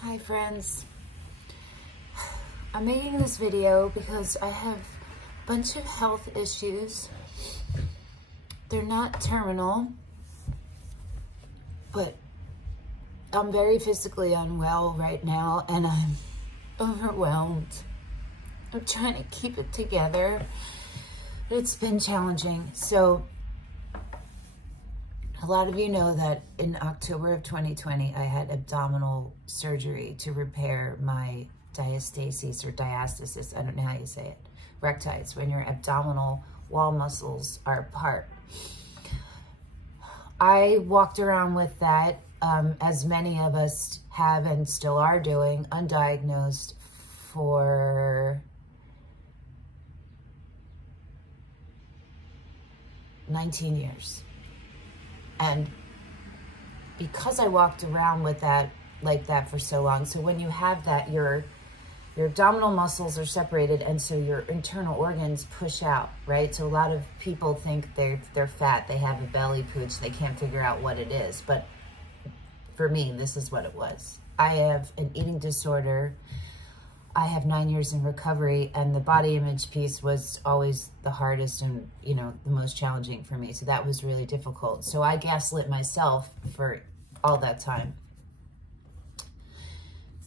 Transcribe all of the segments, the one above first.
Hi friends, I'm making this video because I have a bunch of health issues. They're not terminal, but I'm very physically unwell right now and I'm overwhelmed. I'm trying to keep it together, but it's been challenging. So a lot of you know that in October of 2020, I had abdominal surgery to repair my diastasis or diastasis. I don't know how you say it. Rectites, when your abdominal wall muscles are apart. I walked around with that, as many of us have and still are doing, undiagnosed for 19 years. And because I walked around with that like that for so long, so when you have that, your abdominal muscles are separated, and so your internal organs push out, right? So a lot of people think they're fat, they have a belly pooch, they can't figure out what it is. But for me, this is what it was. I have an eating disorder. I have 9 years in recovery, and the body image piece was always the hardest and, you know, the most challenging for me. So that was really difficult. So I gaslit myself for all that time.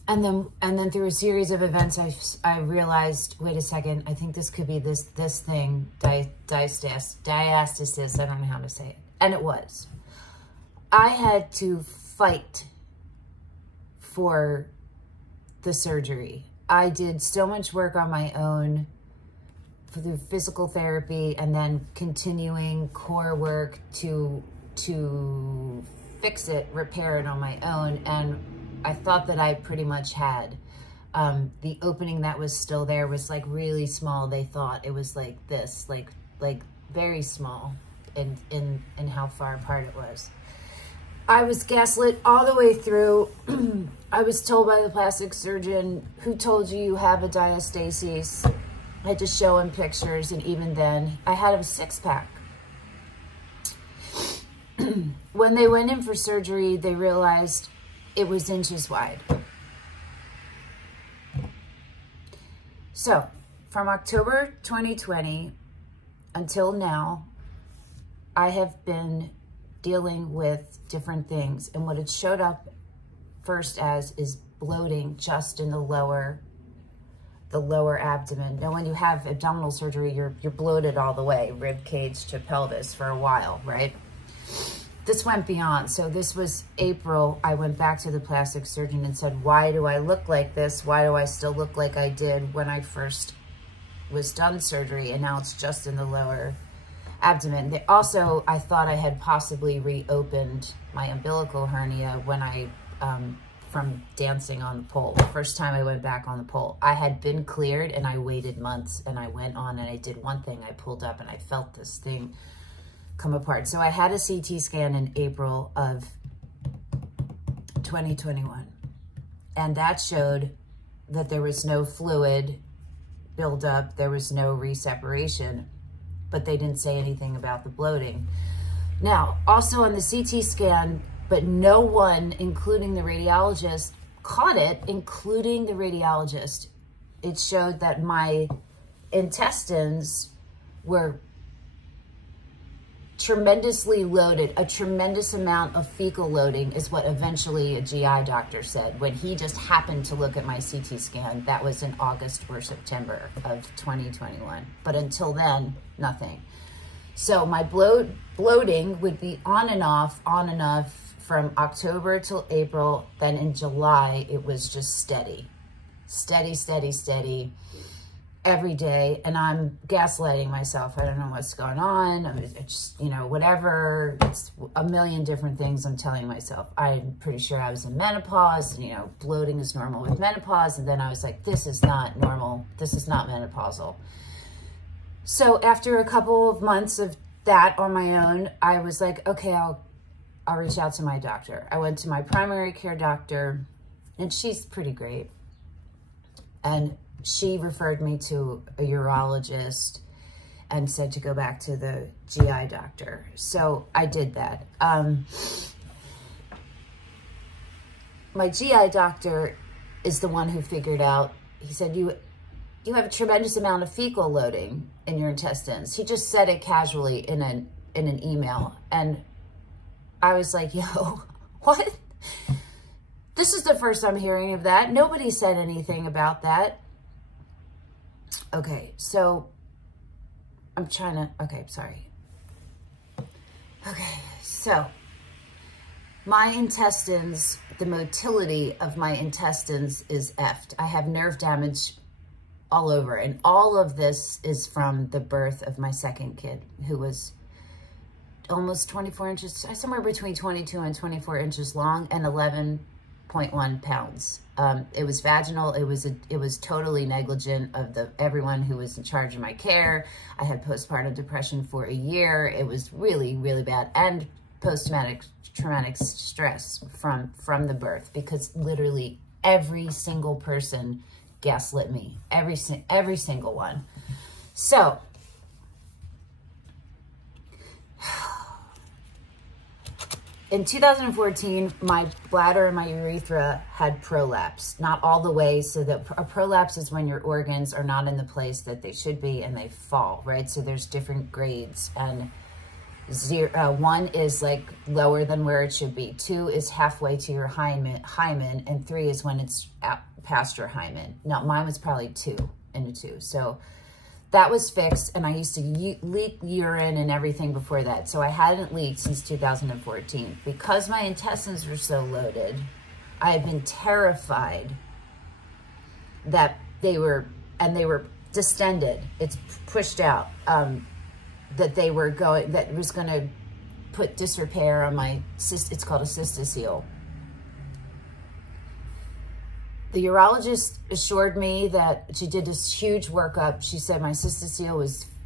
And then through a series of events, I realized, wait a second, I think this could be this thing, diastasis, I don't know how to say it. And it was. I had to fight for the surgery. I did so much work on my own through physical therapy and then continuing core work to fix it, repair it on my own. And I thought that I pretty much had. The opening that was still there was like really small. They thought it was like this, like very small in how far apart it was. I was gaslit all the way through. I was told by the plastic surgeon, who told you have a diastasis? I had to show him pictures, and even then, I had a six-pack. When they went in for surgery, they realized it was inches wide. So, from October 2020 until now, I have been dealing with different things, and what it showed up first as is bloating just in the lower abdomen. Now, when you have abdominal surgery, you're bloated all the way, rib cage to pelvis for a while, right? This went beyond. So this was April. I went back to the plastic surgeon and said, why do I look like this? Why do I still look like I did when I first was done surgery? And now it's just in the lower abdomen. I thought I had possibly reopened my umbilical hernia when from dancing on the pole. The first time I went back on the pole, I had been cleared and I waited months, and I went on and I did one thing. I pulled up and I felt this thing come apart. So I had a CT scan in April of 2021, and that showed that there was no fluid buildup, there was no reseparation, but they didn't say anything about the bloating. Now, also on the CT scan, but no one, including the radiologist, caught it, including the radiologist. It showed that my intestines were tremendously loaded. A tremendous amount of fecal loading is what eventually a GI doctor said when he just happened to look at my CT scan. That was in August or September of 2021. But until then, nothing. So my bloating would be on and off from October till April. Then in July, it was just steady every day. And I'm gaslighting myself. I don't know what's going on. It's just, you know, whatever. It's a million different things I'm telling myself. I'm pretty sure I was in menopause, and, you know, bloating is normal with menopause. And then I was like, this is not normal. This is not menopausal. So after a couple of months of that on my own, I was like, okay, I'll reach out to my doctor. I went to my primary care doctor, and she's pretty great. And she referred me to a urologist and said to go back to the GI doctor. So I did that. my GI doctor is the one who figured out, he said, you have a tremendous amount of fecal loading in your intestines. He just said it casually in an email. And I was like, yo, what? This is the first I'm hearing of that. Nobody said anything about that. Okay, so I'm trying to, okay, sorry. Okay, so my intestines, the motility of my intestines is effed. I have nerve damage all over. And all of this is from the birth of my second kid, who was almost 24 inches, somewhere between 22 and 24 inches long and 11.1 pounds. It was vaginal. It was totally negligent of everyone who was in charge of my care. I had postpartum depression for a year. It was really, really bad. And post-traumatic stress from the birth, because literally every single person gaslit me, every single one. So in 2014, my bladder and my urethra had prolapse, not all the way. So that a prolapse is when your organs are not in the place that they should be and they fall, right? So there's different grades, and 1 is like lower than where it should be. 2 is halfway to your hymen, and 3 is when it's past your hymen. Now, mine was probably 2 into 2. So that was fixed, and I used to leak urine and everything before that. So I hadn't leaked since 2014. Because my intestines were so loaded, I had been terrified that they were distended. It's pushed out. That was going to put disrepair on my cyst. It's called a cystocele. The urologist assured me that she did this huge workup. She said my cystocele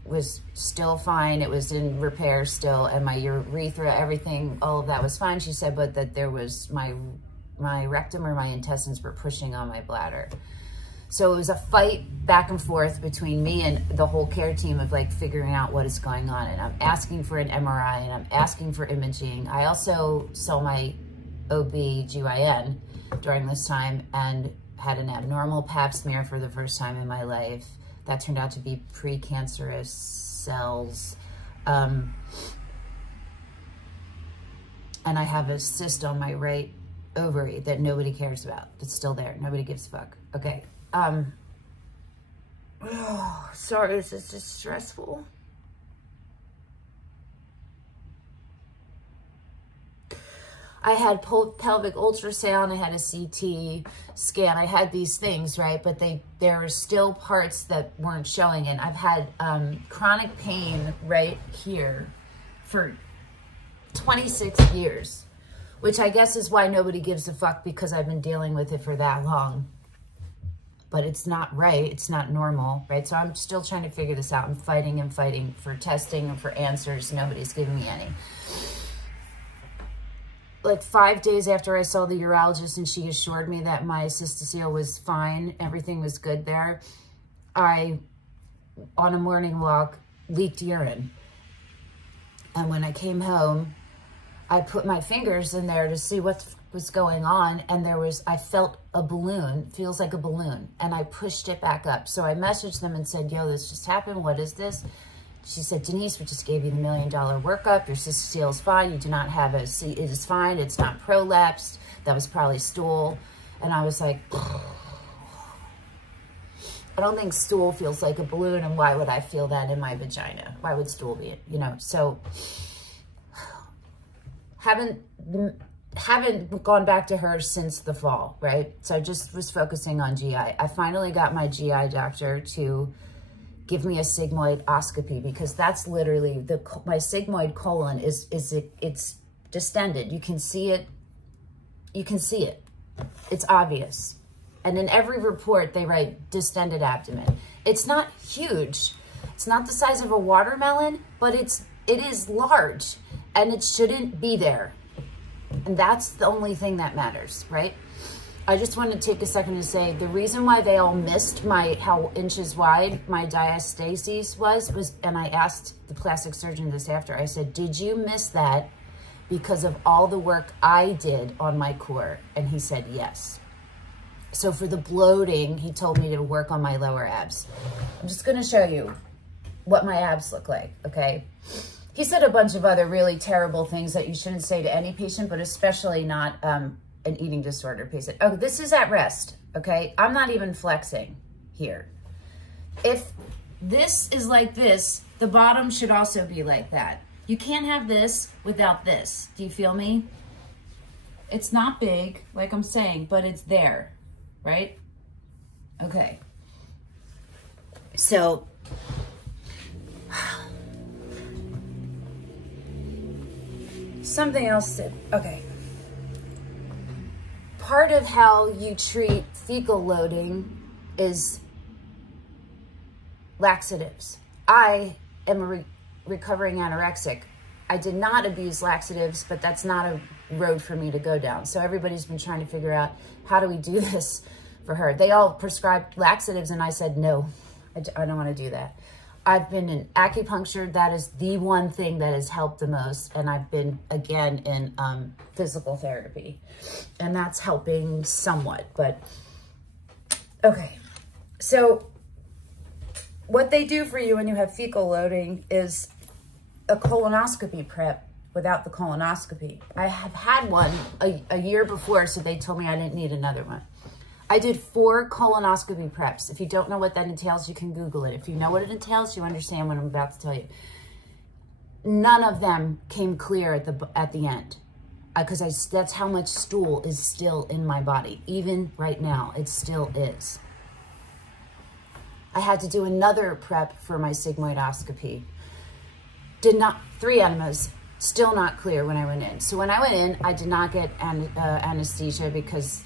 was still fine. It was in repair still, and my urethra, everything, all of that was fine. She said, but that there was my rectum or my intestines were pushing on my bladder. So it was a fight back and forth between me and the whole care team of like figuring out what is going on. And I'm asking for an MRI and I'm asking for imaging. I also saw my OB/GYN during this time and had an abnormal pap smear for the first time in my life. That turned out to be precancerous cells. And I have a cyst on my right ovary that nobody cares about. It's still there. Nobody gives a fuck. Okay. Oh, sorry, this is just stressful. I had pelvic ultrasound, I had a CT scan, I had these things, right? But there were still parts that weren't showing. And I've had chronic pain right here for 26 years, which I guess is why nobody gives a fuck, because I've been dealing with it for that long. But it's not right. It's not normal, right? So I'm still trying to figure this out. I'm fighting and fighting for testing and for answers. Nobody's giving me any. Like 5 days after I saw the urologist and she assured me that my cystocele was fine, everything was good there, I, on a morning walk, leaked urine. And when I came home, I put my fingers in there to see what was going on, and I felt a balloon, feels like a balloon, and I pushed it back up. So I messaged them and said, yo, this just happened, what is this? She said, Denise, we just gave you the $1 million workup, your cystocele is fine, you do not have it is fine, it's not prolapsed, that was probably stool. And I was like, I don't think stool feels like a balloon, and why would I feel that in my vagina? Why would stool be, so haven't gone back to her since the fall, right? So I just was focusing on GI. I finally got my GI doctor to give me a sigmoidoscopy, because that's literally my sigmoid colon it's distended. You can see it. You can see it. It's obvious. And in every report they write distended abdomen. It's not huge. It's not the size of a watermelon, but it is large, and it shouldn't be there. And that's the only thing that matters, right? I just want to take a second to say the reason why they all missed how inches wide my diastasis was, and I asked the plastic surgeon this after, I said, did you miss that because of all the work I did on my core? And he said yes. So for the bloating, he told me to work on my lower abs. I'm just going to show you what my abs look like, okay? He said a bunch of other really terrible things that you shouldn't say to any patient, but especially not an eating disorder patient. Oh, this is at rest, okay? I'm not even flexing here. If this is like this, the bottom should also be like that. You can't have this without this. Do you feel me? It's not big, like I'm saying, but it's there, right? Okay. So, something else okay. Part of how you treat fecal loading is laxatives. I am a recovering anorexic. I did not abuse laxatives, but that's not a road for me to go down. So everybody's been trying to figure out, how do we do this for her? They all prescribed laxatives and I said, no, I don't want to do that. I've been in acupuncture. That is the one thing that has helped the most. And I've been, again, in physical therapy. And that's helping somewhat. But, okay. So, what they do for you when you have fecal loading is a colonoscopy prep without the colonoscopy. I have had one a year before, so they told me I didn't need another one. I did 4 colonoscopy preps. If you don't know what that entails, you can Google it. If you know what it entails, you understand what I'm about to tell you. None of them came clear at the end, because that's how much stool is still in my body. Even right now, it still is. I had to do another prep for my sigmoidoscopy. 3 enemas, still not clear when I went in. So when I went in, I did not get anesthesia because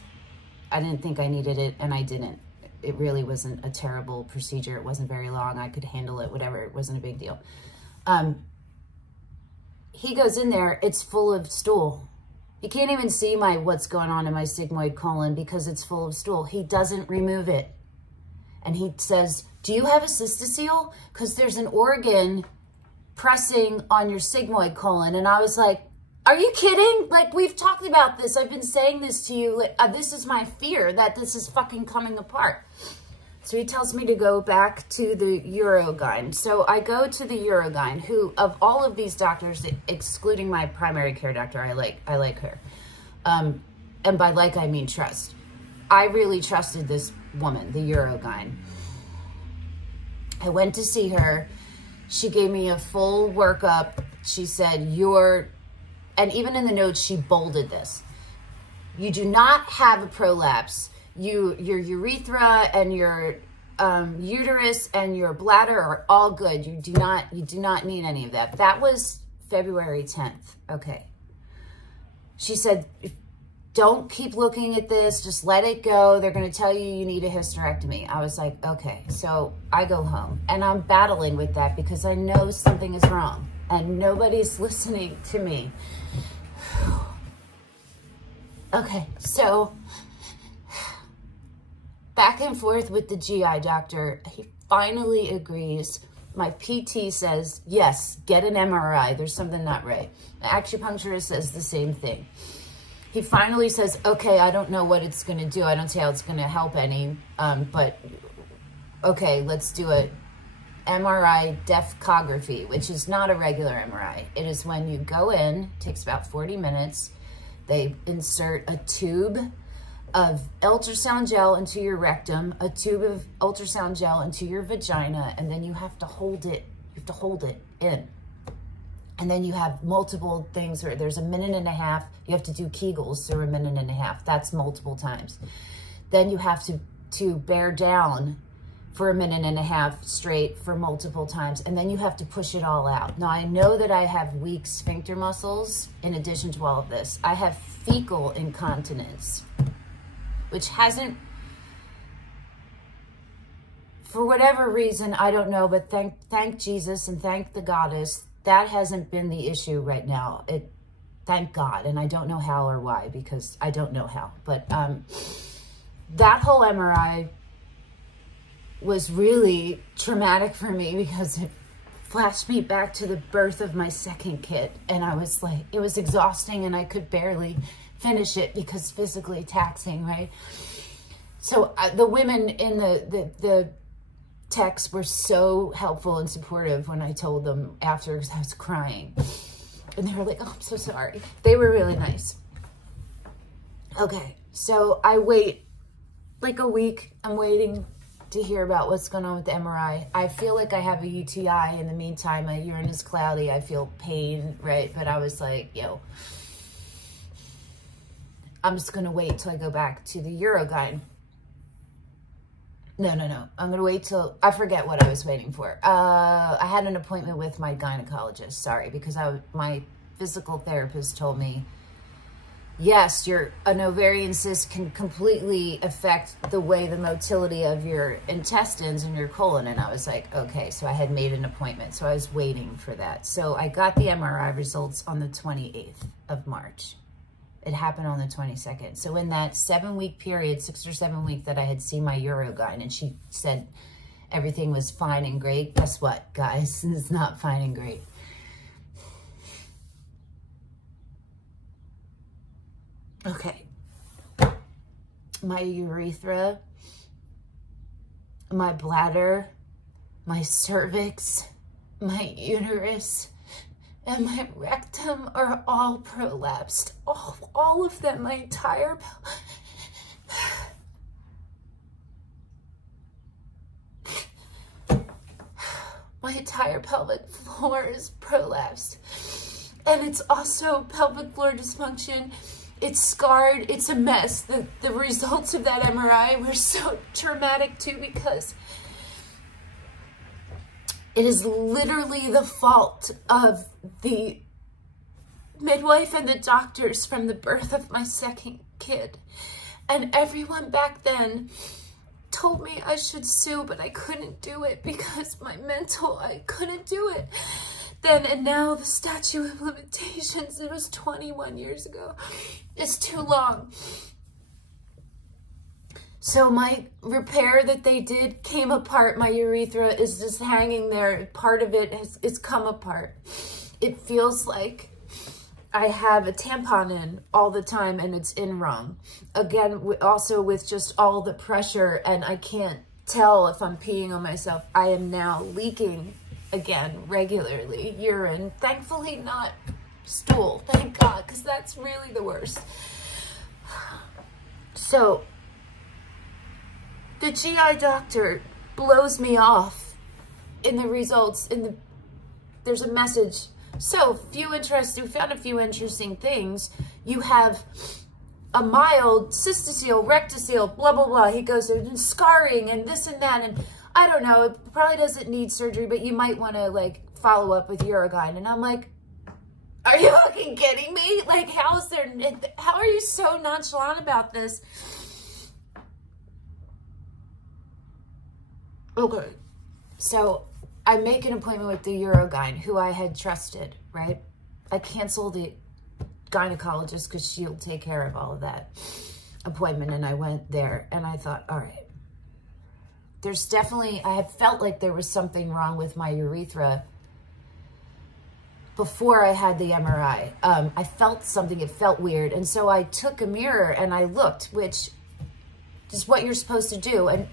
I didn't think I needed it, and I didn't. It really wasn't a terrible procedure. It wasn't very long. I could handle it, whatever. It wasn't a big deal. He goes in there, it's full of stool. You can't even see what's going on in my sigmoid colon because it's full of stool. He doesn't remove it. And he says, do you have a cystocele? Because there's an organ pressing on your sigmoid colon. And I was like, are you kidding? Like, we've talked about this. I've been saying this to you. This is my fear that this is fucking coming apart. So he tells me to go back to the urogyne. So I go to the urogyne, who, of all of these doctors, excluding my primary care doctor, I like her. And by like, I mean trust. I really trusted this woman, the urogyne. I went to see her. She gave me a full workup. She said, and even in the notes, she bolded this. You do not have a prolapse. Your urethra and your uterus and your bladder are all good. You do not need any of that. That was February 10th. Okay. She said, don't keep looking at this. Just let it go. They're going to tell you need a hysterectomy. I was like, okay. So I go home and I'm battling with that because I know something is wrong and nobody's listening to me. Okay. So back and forth with the GI doctor. He finally agrees. My PT says, yes, get an MRI. There's something not right. The acupuncturist says the same thing. He finally says, okay, I don't know what it's going to do. I don't see how it's going to help any, but okay, let's do a MRI dephcography, which is not a regular MRI. It is when you go in, takes about 40 minutes. They insert a tube of ultrasound gel into your rectum, a tube of ultrasound gel into your vagina, and then you have to hold it. You have to hold it in. And then you have multiple things where there's a minute and a half. You have to do Kegels for a minute and a half. That's multiple times. Then you have to bear down for a minute and a half straight for multiple times. And then you have to push it all out. Now, I know that I have weak sphincter muscles in addition to all of this. I have fecal incontinence, which hasn't, for whatever reason, I don't know, but thank Jesus and thank the goddess, that hasn't been the issue right now. Thank God. And I don't know how or why, because I don't know how. But that whole MRI was really traumatic for me because it flashed me back to the birth of my second kid. And I was like, it was exhausting and I could barely finish it because physically taxing, right? So the women in the texts were so helpful and supportive when I told them after, because I was crying. And they were like, oh, I'm so sorry. They were really nice. Okay, so I wait like a week. I'm waiting to hear about what's going on with the MRI. I feel like I have a UTI. In the meantime, my urine is cloudy. I feel pain, right? But I was like, yo, I'm just going to wait till I go back to the Urogyne. No. I'm going to wait till, I forget what I was waiting for. I had an appointment with my gynecologist, sorry, because my physical therapist told me, yes, an ovarian cyst can completely affect the way the motility of your intestines and your colon. And I was like, okay, so I had made an appointment. So I was waiting for that. So I got the MRI results on the 28th of March. It happened on the 22nd. So in that 7-week period, 6 or 7 weeks that I had seen my Urogyne, and she said everything was fine and great. Guess what, guys? It's not fine and great. Okay. My urethra, my bladder, my cervix, my uterus, and my rectum are all prolapsed. All of them, my entire pelvic floor is prolapsed. And it's also pelvic floor dysfunction. It's scarred. It's a mess. The results of that MRI were so traumatic too, because it is literally the fault of the midwife and the doctors from the birth of my second kid. And everyone back then told me I should sue, but I couldn't do it because I couldn't do it then. And now the statute of limitations, it was 21 years ago. It's too long. So my repair that they did came apart. My urethra is just hanging there. Part of it it's come apart. It feels like I have a tampon in all the time and it's in wrong. Again, also with just all the pressure, and I can't tell if I'm peeing on myself. I am now leaking again regularly, urine. Thankfully not stool, thank God, because that's really the worst. So the GI doctor blows me off in the results. There's a message. So we found a few interesting things. You have a mild cystocele, rectocele, blah, blah, blah. He goes, and scarring and this and that. And I don't know, it probably doesn't need surgery, but you might want to like follow up with Urogyne. And I'm like, are you fucking kidding me? Like, how are you so nonchalant about this? Okay, so I make an appointment with the Urogyne, who I had trusted, right? I canceled the gynecologist because she'll take care of all of that appointment, and I went there, and I thought, all right, there's definitely, I had felt like there was something wrong with my urethra before I had the MRI. I felt something, it felt weird, and so I took a mirror and I looked, which is what you're supposed to do, and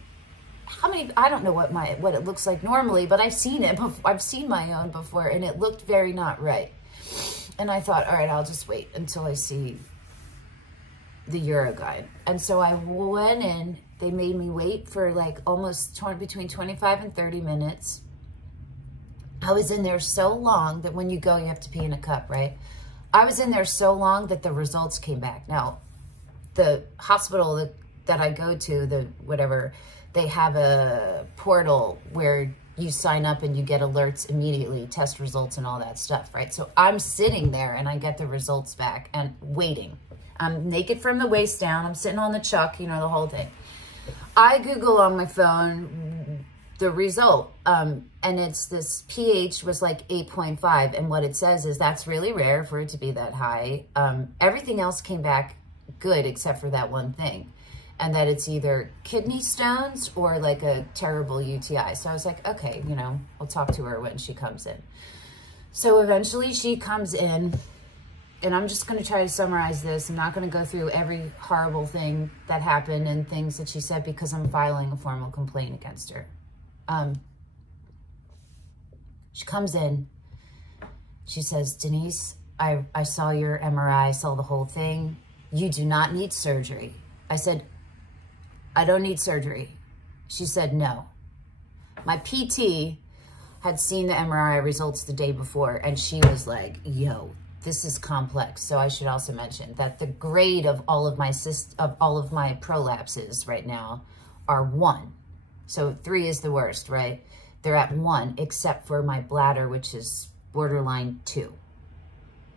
I don't know what it looks like normally, but I've seen it before. I've seen my own before, and it looked very not right. And I thought, all right, I'll just wait until I see the Urogyne. And so I went in. They made me wait for like almost between 25 and 30 minutes. I was in there so long that when you go, you have to pee in a cup, right? I was in there so long that the results came back. Now, the hospital that I go to, they have a portal where you sign up and you get alerts immediately, test results and all that stuff, right? So I'm sitting there and I get the results back and waiting. I'm naked from the waist down. I'm sitting on the chuck, the whole thing. I Google on my phone the result, and it's this pH was like 8.5. And what it says is that's really rare for it to be that high. Everything else came back good except for that one thing. and that it's either kidney stones or like a terrible UTI. So I was like, okay, you know, I'll talk to her when she comes in. So eventually she comes in, and I'm just going to try to summarize this. I'm not going to go through every horrible thing that happened and things that she said because I'm filing a formal complaint against her. She comes in. She says, Denise, I saw your MRI, I saw the whole thing. You do not need surgery. I said, I don't need surgery. She said, no. My PT had seen the MRI results the day before, and she was like, yo, this is complex. So I should also mention that the grade of all of my prolapses right now are 1. So 3 is the worst, right? They're at 1, except for my bladder, which is borderline 2.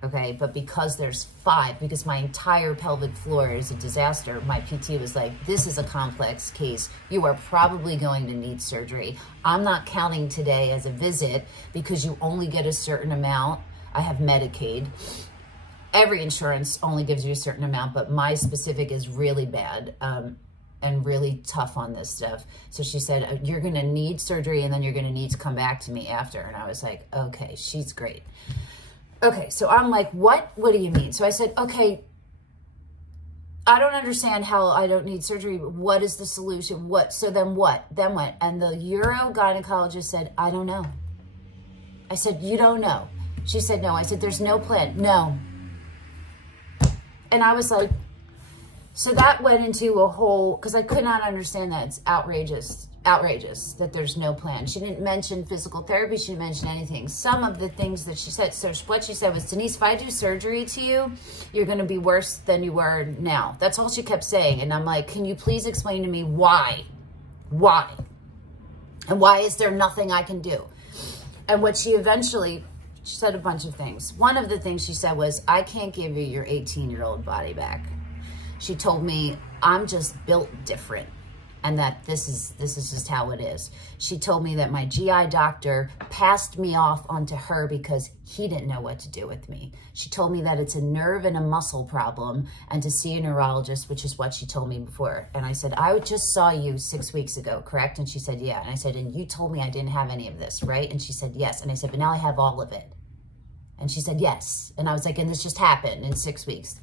Okay, but because there's 5, because my entire pelvic floor is a disaster, my PT was like, this is a complex case. You are probably going to need surgery. I'm not counting today as a visit because you only get a certain amount. I have Medicaid. Every insurance only gives you a certain amount, but my specific is really bad and really tough on this stuff. So she said, you're going to need surgery, and then you're going to need to come back to me after. And I was like, okay, she's great. Okay, so I'm like, what? What do you mean? So I said, okay, I don't understand how I don't need surgery, but what is the solution? What? So then what? Then what? And the urogynecologist said, I don't know. I said, you don't know? She said, no. I said, there's no plan. No. And I was like, so that went into a whole, because I could not understand that. It's outrageous that there's no plan. She didn't mention physical therapy. She didn't mention anything. Some of the things that she said, so what she said was, Denise, if I do surgery to you, you're going to be worse than you were now. That's all she kept saying. And I'm like, can you please explain to me why? Why? And why is there nothing I can do? And what she eventually, she said a bunch of things. One of the things she said was, I can't give you your 18-year-old body back. She told me, I'm just built different, and that this is just how it is. She told me that my GI doctor passed me off onto her because he didn't know what to do with me. She told me that it's a nerve and a muscle problem and to see a neurologist, which is what she told me before. And I said, I just saw you 6 weeks ago, correct? And she said, yeah. And I said, and you told me I didn't have any of this, right? And she said, yes. And I said, but now I have all of it. And she said, yes. And I was like, and this just happened in 6 weeks.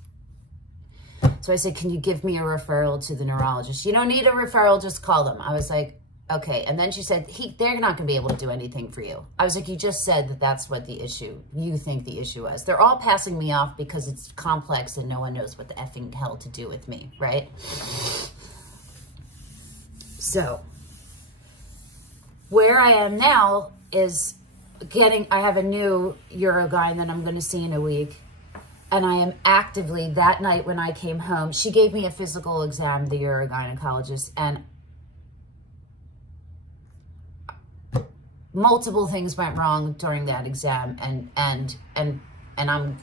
So I said, can you give me a referral to the neurologist? You don't need a referral, just call them. I was like, okay. And then she said, they're not going to be able to do anything for you. I was like, you just said that that's what the issue, you think the issue was. They're all passing me off because it's complex and no one knows what the effing hell to do with me, right? So where I am now is I have a new urogyne that I'm going to see in a week. And I am actively, that night when I came home, she gave me a physical exam, the urogynecologist, and multiple things went wrong during that exam, and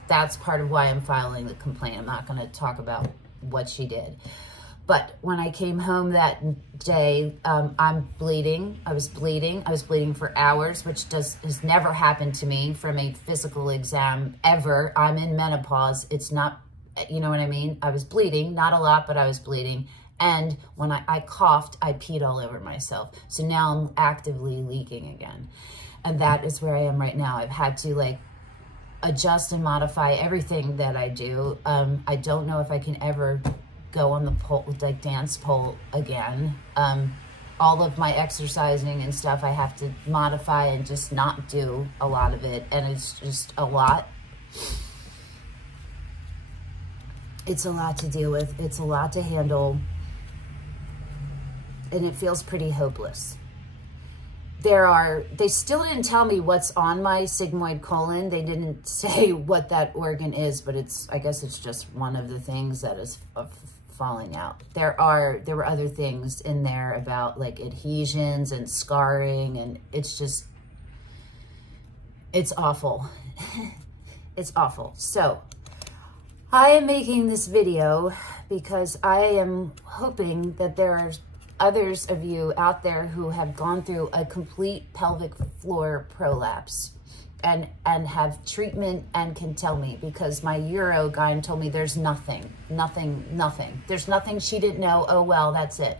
that's part of why I'm filing the complaint. I'm not going to talk about what she did. But when I came home that day, I'm bleeding. I was bleeding for hours, which has never happened to me from a physical exam ever. I'm in menopause. It's not, you know what I mean? I was bleeding, not a lot, but I was bleeding. And when I coughed, I peed all over myself. So now I'm actively leaking again. And that is where I am right now. I've had to like adjust and modify everything that I do. I don't know if I can ever go on the pole, like dance pole again. All of my exercising and stuff, I have to modify and just not do a lot of it. And it's just a lot. It's a lot to deal with. It's a lot to handle. And it feels pretty hopeless. They still didn't tell me what's on my sigmoid colon. They didn't say what that organ is, but I guess it's just one of the things that is falling out. There were other things in there about like adhesions and scarring, and it's awful. It's awful. So I am making this video because I am hoping that there are others of you out there who have gone through a complete pelvic floor prolapse. and have treatment and can tell me, because my uro-gyn told me there's nothing. There's nothing she didn't know. Oh, well, that's it.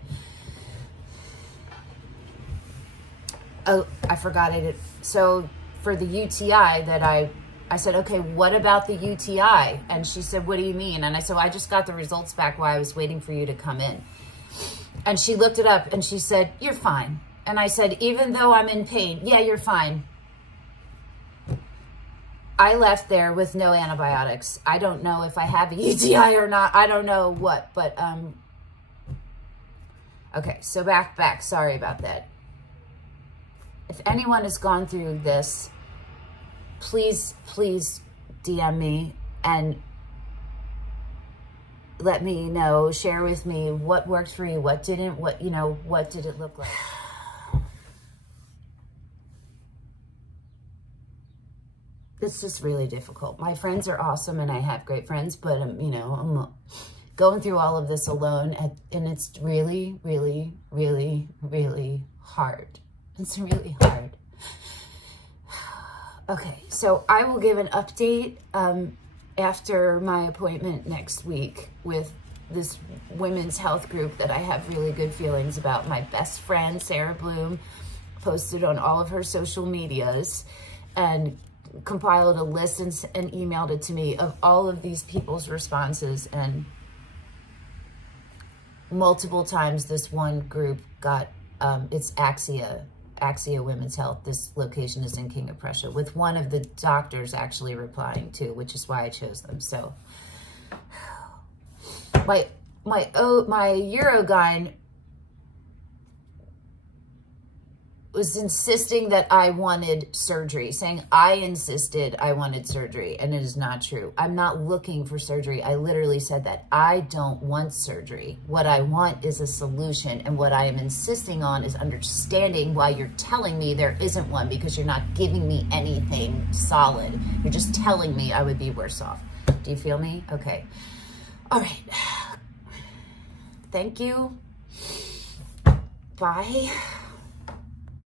Oh, I forgot it. So for the UTI that I said, okay, what about the UTI? And she said, what do you mean? And I said, well, I just got the results back while I was waiting for you to come in. And she looked it up and she said, you're fine. And I said, even though I'm in pain, yeah, you're fine. I left there with no antibiotics. I don't know if I have a UTI or not. I don't know what, but, okay, so back, sorry about that. If anyone has gone through this, please DM me and let me know, share with me what worked for you, what didn't, what did it look like? This is really difficult. My friends are awesome and I have great friends, but I'm going through all of this alone and it's really, really, really, really hard. It's really hard. Okay, so I will give an update after my appointment next week with this women's health group that I have really good feelings about. My best friend, Sarah Bloom, posted on all of her social medias and compiled a list and emailed it to me of all of these people's responses. And multiple times this one group got, it's Axia Women's Health. This location is in King of Prussia, with one of the doctors actually replying too, which is why I chose them. So my urogyn was insisting that I wanted surgery, saying I insisted I wanted surgery, and it is not true. I'm not looking for surgery. I literally said that. I don't want surgery. What I want is a solution, and what I am insisting on is understanding why you're telling me there isn't one, because you're not giving me anything solid. You're just telling me I would be worse off. Do you feel me? Okay. All right. Thank you. Bye.